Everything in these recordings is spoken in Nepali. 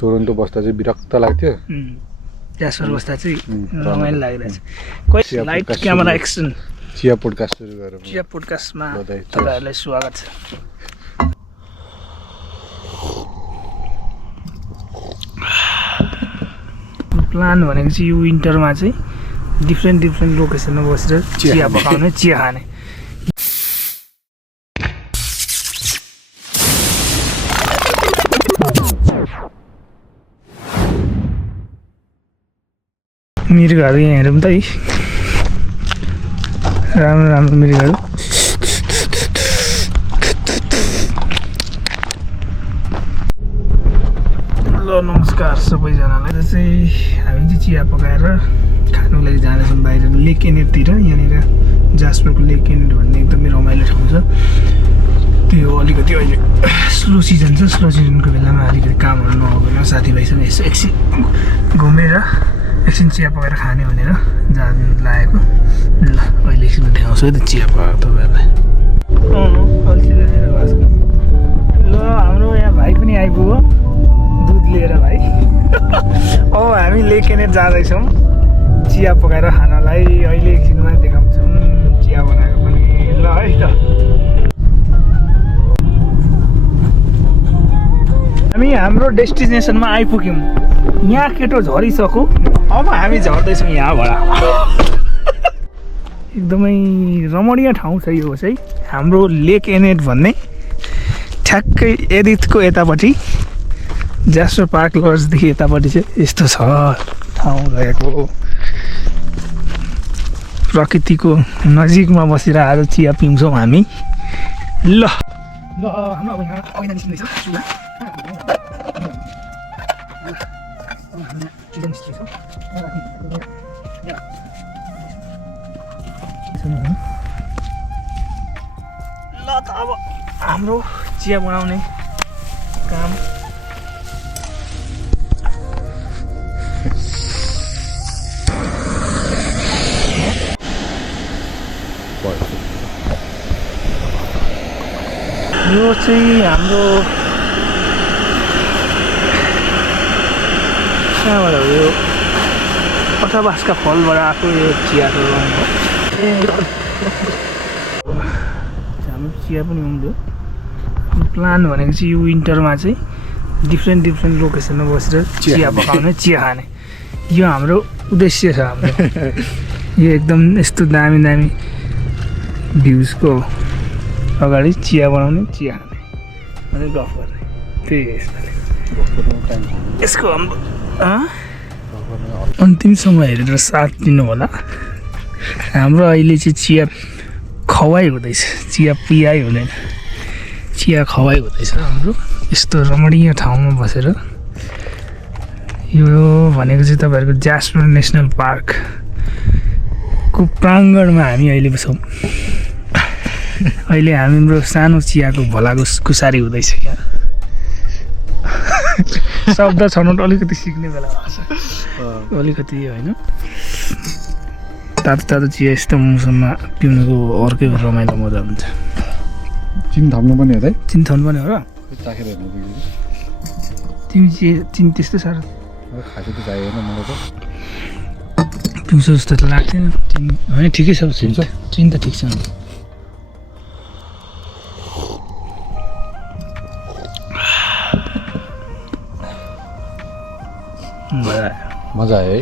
टोरन्टो बस्दा चाहिँ विरक्त लाग्थ्यो ज्यास्पर बस्दा चाहिँ रमाइलो लागिरहेछ कोही लाइट क्यामेरा एक्सन चिया पोडकास्ट सुरु गरौँ चिया पोडकास्टमा तपाईँहरूलाई स्वागत छ प्लान भनेको चाहिँ यो विन्टरमा चाहिँ डिफ्रेन्ट लोकेसनमा बसेर चिया पकाउने चिया खाने मिर्गहरू यहाँ हेरौँ त है राम्रो मिर्गहरू ल नमस्कार सबैजनालाई चाहिँ हामी चाहिँ चिया पकाएर खानुको लागि जाँदैछौँ बाहिर लेक एनेटतिर यहाँनिर जास्परको लेक एनेट भन्ने एकदमै रमाइलो ठाउँ छ त्यो अलिकति अहिले स्लो सिजन छ स्लो सिजनको बेलामा अलिकति कामहरू नभएको बेलामा साथीभाइसँग यसो एकछिन घुमेर एकछिन चिया पकाएर खाने भनेर जानु लागेको ल अहिले एकछिन देखाउँछु है त चिया पकाएको तपाईँहरूलाई ल हाम्रो यहाँ भाइ पनि आइपुग्यो दुध लिएर भाइ हामी लेक एनेट जाँदैछौँ चिया पकाएर खानलाई अहिले एकछिनमा देखाउँछौँ चिया बनाएको पनि ल है त हामी हाम्रो डेस्टिनेसनमा आइपुग्यौँ यहाँ केटो झरिसक्यो अब हामी झर्दैछौँ यहाँबाट एकदमै रमणीय ठाउँ छ यो चाहिँ हाम्रो लेक एनेट भन्ने ठ्याक्कै एरिथको यतापट्टि जास्पर पार्क लजदेखि यतापट्टि चाहिँ यस्तो छ ठाउँ रहेको प्रकृतिको नजिकमा बसेर आज चिया पिउँछौँ हामी ल हाम्रो अब यहाँ ऐना निस्किँदैछ चुला ल त अब हाम्रो चिया बनाउने काम यो चाहिँ हाम्रो कहाँबाट हो यो कथाबासका फलबाट आएको यो चियाको रङ हो हाम्रो चिया पनि हुँदो प्लान भनेको चाहिँ यो विन्टरमा चाहिँ डिफ्रेन्ट लोकेसनमा बसेर चिया पकाउने चिया खाने यो हाम्रो उद्देश्य छ हाम्रो यो एकदम यस्तो दामी भ्युजको अगाडि चिया बनाउने चिया खाने अनि गफ गर्ने त्यही यसको हाम्रो अन्तिम समय हेरेर साथ दिनु होला हाम्रो अहिले चाहिँ चिया खवाई हुँदैछ चिया पियाइ हुँदैन चिया खवाई हुँदैछ हाम्रो यस्तो रमणीय ठाउँमा बसेर यो भनेको चाहिँ तपाईँहरूको जास्पर नेसनल पार्कको प्राङ्गणमा हामी अहिले छौँ अहिले हाम्रो सानो चियाको भलाको कुसारी हुँदैछ क्या शब्द छनौट अलिकति सिक्ने बेला भएको छ अलिकति होइन तातो चिया यस्तो मौसममा पिउनुको अर्कै रमाइलो मजा हुन्छ चिनी थप्नु पनि हो त चिनी थप्नु पनि हो र तिमी चिनी त्यस्तो साह्रो खासै त चाहिएन मलाई त पिउँछौ जस्तो त लाग्दैन चिनी होइन ठिकै छ चिनी त ठिक छ मजा आयो है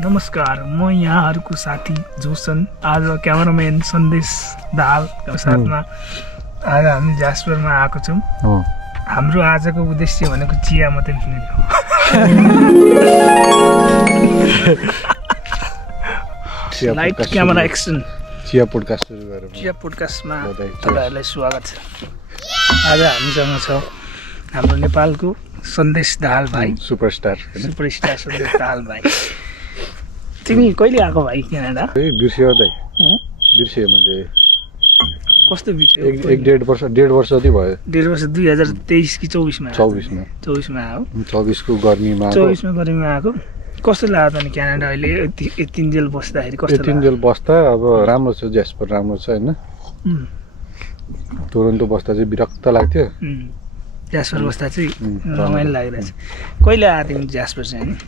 नमस्कार म यहाँहरूको साथी जोसन आज क्यामेराम्यान सन्देश दाहालको साथमा आज हामी जास्परमा आएको छौँ हाम्रो आजको उद्देश्य भनेको चिया मात्रै पिउने हो लाइट क्यामेरा एक्सन चिया पोडकास्ट सुरु गरौँ चिया पोडकास्टमा तपाईँहरूलाई स्वागत छ आज हामीसँग छ हाम्रो नेपालको सन्देश दाहाल भाइ सुपरस्टार सन्देश दाहाल भाइ तिमी कहिले आएको भाइ क्यानाडा बिर्सियो मैले कस्तो बिर्सियो डेढ वर्ष जति भयो 2023 कि 24मा आयो 24को गर्मीमा आएको कस्तो लाग्यो त नि क्यानाडा अहिले यतिन्जेल बस्दाखेरि कस्तो यतिन्जेल बस्दा अब राम्रो छ जास्पर राम्रो छ होइन टोरन्टो बस्दा चाहिँ विरक्त लाग्थ्यो ज्यास्पर बस्दा चाहिँ रमाइलो लागिरहेछ। कहिले आएको तिमी ज्यास्पर चाहिँ होइन?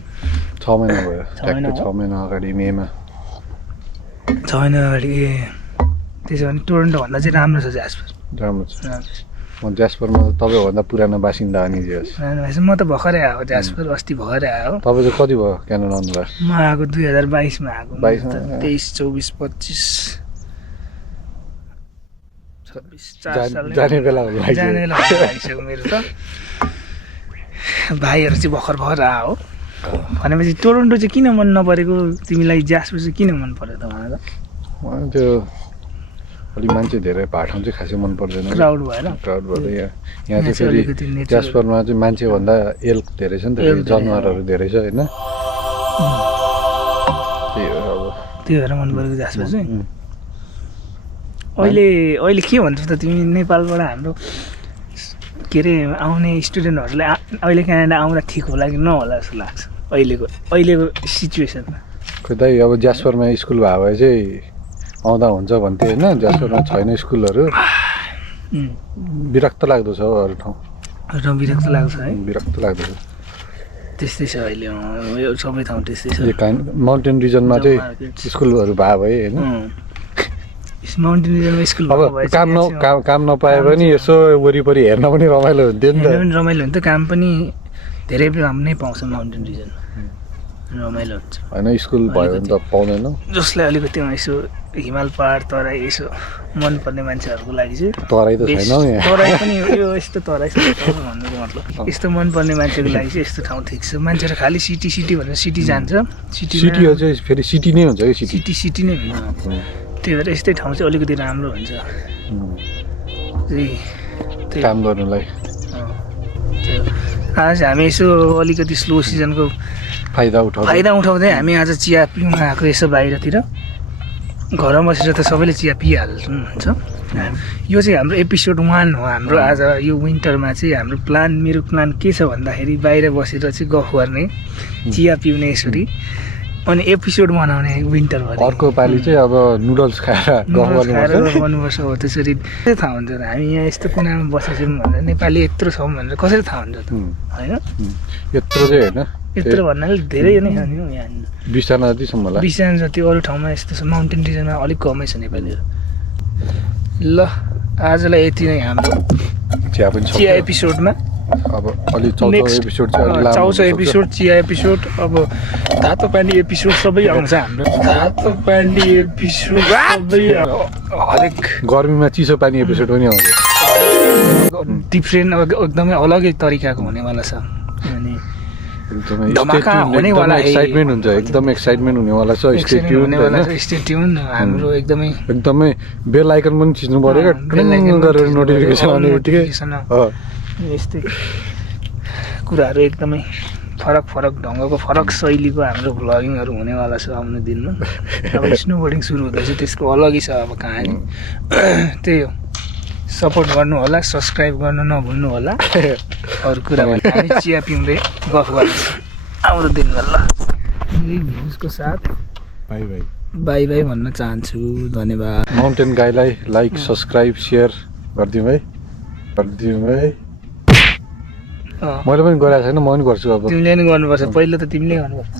6 महिना भयो, 6 महिना ठ्याक्कै 6 महिना अगाडि मेमा। 6 महिना अगाडि। ए त्यसो भने टोरन्टोभन्दा चाहिँ राम्रो छ ज्यास्पर। राम्रो छ। म ज्यास्परमा तपाईँभन्दा पुरानो बासिन्दा अनि जे होस्। म त भर्खरै आएको ज्यास्पर, अस्ति भर्खरै आयो। तपाईँ चाहिँ कति भयो क्यानाडा आउनुभयो? म आएको 2022मा आएको। 22 मा? 23, 24, 25, 26, 4 साल जाने बेला होला। जाने बेला भइसक्यो मेरो त। भाइहरू चाहिँ भर्खर आयो भनेपछि टोरन्टो चाहिँ किन मन नपरेको तिमीलाई? ज्यास्पर चाहिँ किन मन पर्यो त भन त? मलाई त्यो अलिक मान्छे धेरै भएको ठाउँ चाहिँ खासै मन पर्दैन। क्राउड भएर यहाँ चाहिँ फेरि ज्यास्परमा चाहिँ मान्छेभन्दा एल्क धेरै छ नि त, जनावरहरू धेरै छ होइन। त्यही भएर मन परेको ज्यास्पर चाहिँ। अहिले के भन्छौ त तिमी? नेपालबाट हाम्रो के अरे आउने स्टुडेन्टहरूलाई अहिले क्यानाडा आउँदा ठिक होला कि नहोला जस्तो लाग्छ अहिलेको सिचुएसनमा? खोइ दाइ अब ज्यास्परमा स्कुल भयो भए चाहिँ आउँदा हुन्छ भन्थे होइन। ज्यास्परमा छैन स्कुलहरू, विरक्त लाग्दो छ अरू ठाउँ। विरक्त लाग्छ है? विरक्त लाग्दो छ। त्यस्तै छ अहिले सबै ठाउँ त्यस्तै छ। माउन्टेन रिजनमा चाहिँ स्कुलहरू भयो भए होइन। माउन्टेन रिजनमा स्कुल अब काम नपाए पनि यसो वरिपरि हेर्न पनि रमाइलो हुन्थ्यो नि त। रमाइलो हुन्छ, काम पनि धेरै काम नै पाउँछ माउन्टेन रिजनमा, रमाइलो हुन्छ होइन। स्कुल भयो भने त पाउँदैन। जसलाई अलिकति यसो हिमाल पहाड तराई यसो मनपर्ने मान्छेहरूको लागि चाहिँ तराई त छैन यहाँ। तराई पनि यो यस्तो तराई भन्नुको मतलब यस्तो मनपर्ने मान्छेको लागि चाहिँ यस्तो ठाउँ ठिक छ। मान्छेहरू खालि सिटी भनेर सिटी जान्छ। सिटी हो चाहिँ फेरि सिटी नै हुन्छ कि सिटी नै हुन्छ। त्यही भएर यस्तै ठाउँ चाहिँ अलिकति राम्रो हुन्छ काम गर्नुलाई। आज हामी यसो अलिकति स्लो सिजनको फाइदा उठाउँदै हामी आज चिया पिउन आएको यसो बाहिरतिर। घरमा बसेर त सबैले चिया पिइहाल्नुहुन्छ। यो चाहिँ हाम्रो एपिसोड 1 हो हाम्रो। आज यो विन्टरमा चाहिँ हाम्रो मेरो प्लान के छ भन्दाखेरि बाहिर बसेर चाहिँ गफ गर्ने, चिया पिउने यसरी, अनि एपिसोड बनाउने विन्टरभरि। अर्को पालि चाहिँ अब नुडल्स खाएर गर्नुपर्छ हो। त्यसरी थाहा हुन्छ हामी यहाँ यस्तो कुनामा बसेछौँ भनेर, नेपाली यत्रो छौँ भनेर कसरी थाहा हुन्छ त होइन? यत्रो चाहिँ होइन, यत्रो भन्नाले धेरै नै छ नि यहाँ। 20 जना जति छ मलाई। 20 जना जति। अरू ठाउँमा यस्तो छ, माउन्टेन रिजनमा अलिक कमै छ नेपालीहरू। ल आजलाई यति नै हाम्रो चिया एपिसोडमा। अब अलि चौचो एपिसोड चिया एपिसोड, अब तातो पानी एपिसोड सबै आउँछ हाम्रो। तातो पानी एपिसोड सबै हरेक गर्मीमा चिसो पानी एपिसोड पनि आउँछ। डिफ्रेन्ट एकदमै अलगै तरिकाको हुनेवाला छ। अनि धमाका हुनेवाला एक्साइटमेन्ट हुन्छ, एकदम एक्साइटमेन्ट हुनेवाला छ। स्टे ट्युन हाम्रो एकदमै बेल आइकन पनि थिच्नु पर्यो क्या, गरेर नोटिफिकेसन आउने बित्तिकै। यस्तै कुराहरू एकदमै फरक ढङ्गको फरक शैलीको हाम्रो भ्लगिङहरू हुनेवाला छ आउने दिनमा। अब स्नोबोर्डिङ सुरु हुँदैछ, त्यसको अलगै छ अब कहानी। त्यही हो, सपोर्ट गर्नु होला, सब्सक्राइब गर्न नभुल्नु होला। अरू कुरा भने हामी चिया पिउँदै गफ गर्छ आउँदो दिनमा। ल यही भ्युजको साथ बाई बाई भन्न चाहन्छु। धन्यवाद। माउन्टेन गाईलाई लाइक सब्सक्राइब सेयर गरिदिउँ है। मैले पनि गरेको छैन, म पनि गर्छु अब। तिमीले पनि गर्नुपर्छ, पहिला त तिमीले गर्नुपर्छ।